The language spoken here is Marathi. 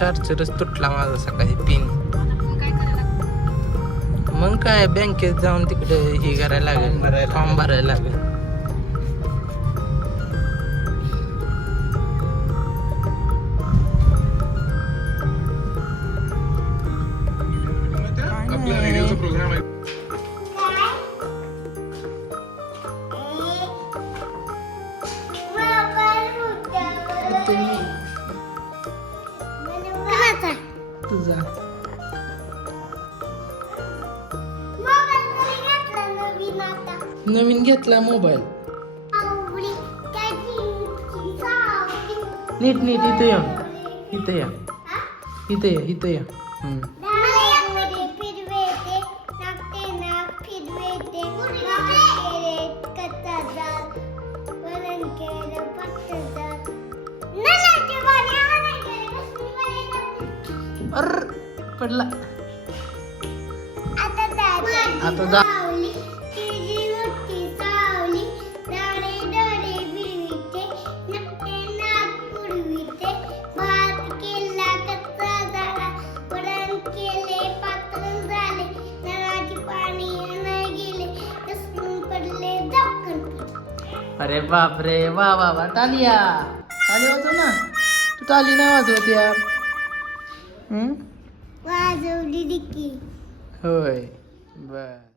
चार्जरच तुटला माझा सकाळी पिन. काय करायला मग काय बँकेत जाऊन तिकडे हे करायला लागेल, फॉर्म भरायला लागेल. आपला रेडिओचा प्रोग्राम आहे. तुझा नवीन घेतला मोबाईल. नीट नीट इथं या, इथं या, इथं या, इथं या. अर पडला आता जा. अरे बाप रे, वा वा वा, टालिया टाली वाजव ना. तू टाली नाही वाजवत यार. वाजवली डिक्की होय बर.